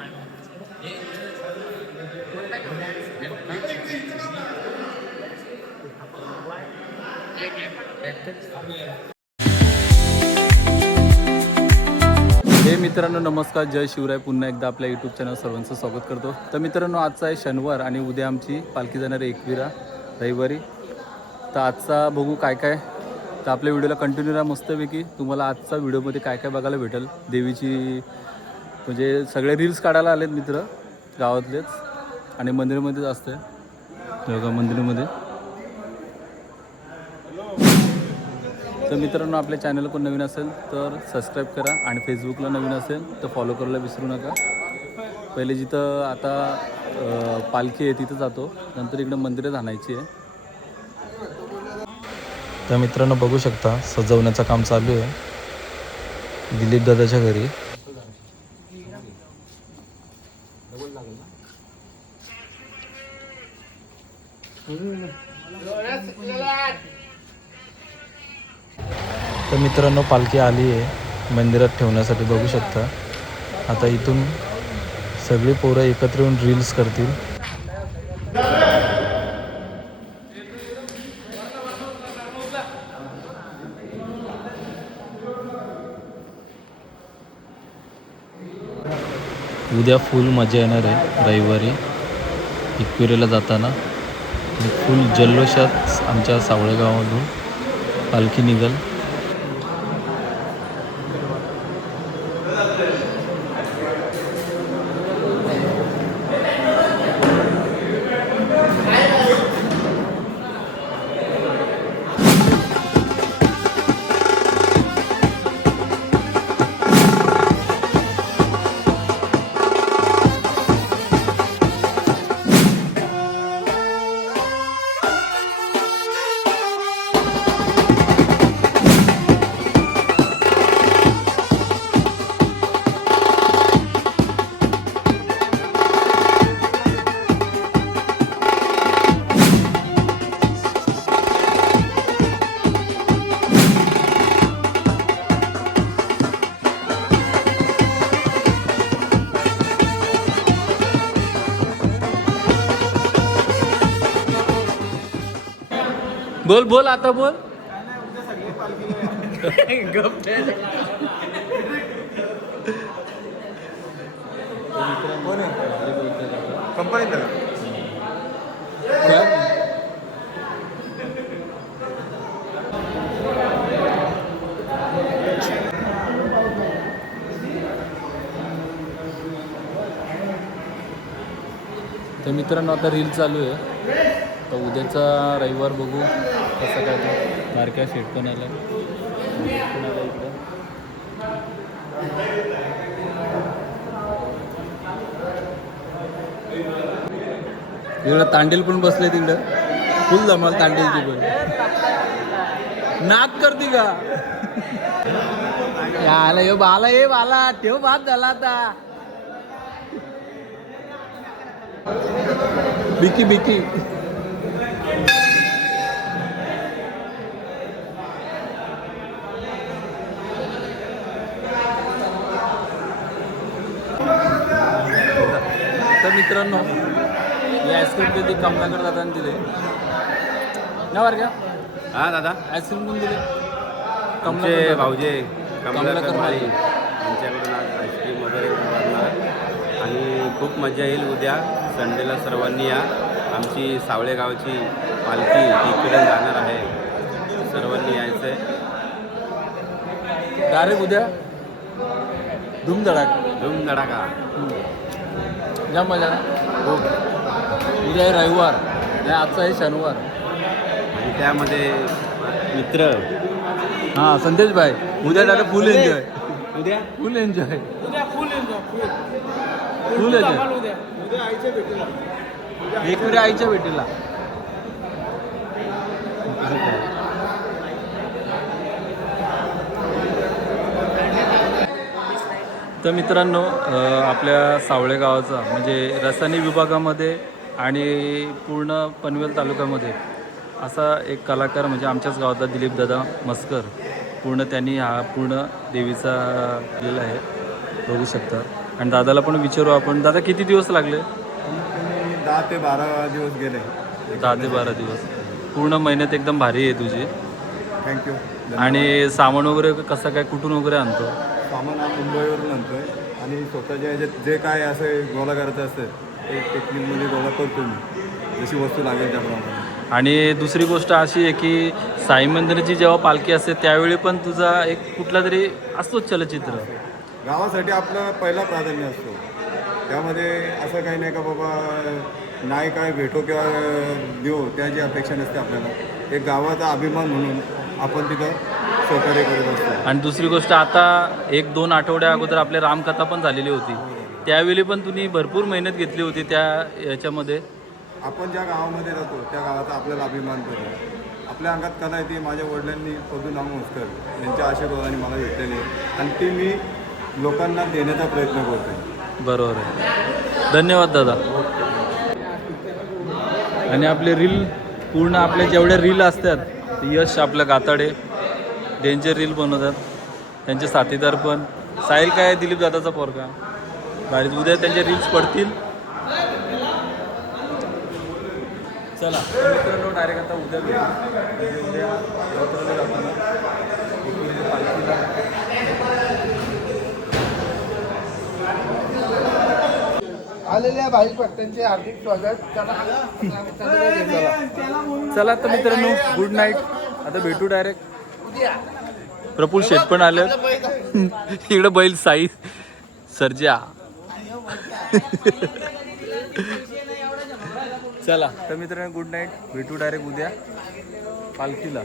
हे मित्रांनो नमस्कार, जय शिवराय. पुन्हा एकदा आपल्या यूट्यूब चॅनल सर्वांचं स्वागत करतो. तर मित्रांनो आजचा आहे शनिवार आणि उद्या आमची पालखी जाणार आहे एकविरा रविवारी. तर आजचा बघू काय काय. तर आपल्या व्हिडिओला कंटिन्यू राहा मस्तपैकी. तुम्हाला आजचा व्हिडिओमध्ये काय काय बघायला भेटेल. देवीची म्हणजे सगळे रील्स काढायला आलेत मित्र गावातलेच आणि मंदिरामध्येच असते बघा मंदिरामध्ये. तर मित्रांनो आपल्या चॅनल कोण नवीन असेल तर सबस्क्राईब करा आणि फेसबुकला नवीन असेल तर फॉलो करायला विसरू नका. पहिले जिथं आता पालखी आहे तिथं जातो, नंतर इकडं मंदिरात आणायची आहे. तर मित्रांनो बघू शकता सजवण्याचं काम चालू आहे दिलीप दादाच्या घरी. तर मित्रांनो पालखी आली आहे मंदिरात ठेवण्यासाठी बघू शकता. आता इथून सगळी पोरं एकत्र येऊन रील्स करतील. उद्या फुल मजा येणार आहे रविवारी एकविरेला जाताना. फुल जल्लोषात आमच्या सावळे गावामधून पालखी निघल. बोल बोल आता बोल. कंपनीत तर मित्रांनो आता रील चालू आहे. तर उद्याचा रविवार बघू कसं काय. तर बारक्या शेट पण आला इकडं. इकडं तांडेल पण बसले तिकडं. फुल जमाल तांडेलची पण. नाक करते का आला ये बाला ये बाला ठेव भात झाला आता. बिकी बिकी तर मित्रांनो ही आईस्क्रीम दिली कमलाकर दादाने दिले ना बरं का. हा दादा आईस्क्रीम कोण दिले. आमचे भाऊजे कमलाकर माळी माळी. यांच्याकडून आज आईस्क्रीम वगैरे बनवणार आणि खूप मजा येईल. उद्या संडेला सर्वांनी या. आमची सावळे गावची पालखी इकडे जाणार आहे, सर्वांनी यायचं आहे. डायरेक्ट उद्या धूमधडाक धूमधडाका जाम मजा ना. खूप. उद्या आहे रविवार आणि आजचा आहे शनिवार. आणि त्यामध्ये मित्र हां संदेश भाई उद्या डायरेक्ट फुल एन्जॉय. उद्या full enjoy full enjoy. Full enjoy. उद्या आईच्या भेटीला. एकविरा आईच्या भेटीला. तर मित्रांनो आपल्या सावळे गावाचा म्हणजे रसानी विभागामध्ये आणि पूर्ण पनवेल तालुक्यामध्ये असा एक कलाकार म्हणजे आमच्याच गावातला दिलीप दादा मस्कर. पूर्ण त्यांनी हा पूर्ण देवीचा केलेला आहे बघू शकता. आणि दादाला पण विचारू आपण, दादा किती दिवस लागले? 10 ते 12 दिवस गेले. 10 ते 12 दिवस. पूर्ण मेहनत एकदम भारी आहे तुझी. थँक्यू. आणि सामान वगैरे कसं काय कुठून वगैरे आणतो? सामान हा मुंबईवरून आणतोय आणि स्वतःच्या ह्याच्यात जे काय असं गोळा करायचं असतं ते टेक्निकमध्ये गोळा करतो मी, जशी वस्तू लागेल त्याप्रमाणे. आणि दुसरी गोष्ट अशी आहे की साई मंदिराची जेव्हा पालखी असते त्यावेळी पण तुझा एक कुठला तरी असतोच चलचित्र. गावासाठी आपलं पहिला प्राधान्य असतो. त्यामध्ये असं काही नाही का बाबा नाही काय भेटो किंवा देऊ त्याची अपेक्षा नसते आपल्याला. एक गावाचा अभिमान म्हणून आपण तिथं सहकार्य करत असतो. आणि दुसरी गोष्ट आता 1-2 आठवड्या अगोदर आपली रामकथा पण झालेली होती, त्यावेळी पण तुम्ही भरपूर मेहनत घेतली होती त्या याच्यामध्ये. आपण ज्या गावामध्ये राहतो त्या गावाचा आपल्याला अभिमान करतो. आपल्या अंगात कला आहे ती माझ्या वडिलांनी पदू नामोस्कर यांच्या आशीर्वादाने मला भेटलेली आहे आणि ती मी लोकांना देण्याचा प्रयत्न करतो. बरोबर आहे. धन्यवाद दादा. आणि आपले रील पूर्ण आपले जेवढे रील असतात यश आपलं गाताडे डेंजर रील बनवतात. त्यांचे साथीदार पण साहिल काय दिलीप दादाचा पोरगा भारी. उद्या त्यांचे रील्स पडतील. चला तर मित्रांनो डायरेक्ट आता उद्या भेटू. म्हणजे उद्या जत्रेला जाताना एकविरेच्या पालखीला आलेल्या भाई भक्तांचे हार्दिक स्वागत. चला तर मित्रांनो गुड नाईट. आता भेटू डायरेक्ट. प्रफुल्ल शेठ पण आले इकडे. बैल साई सर्जा. चला तर मित्रांनो गुड नाईट. भेटू डायरेक्ट उद्या पालखीला.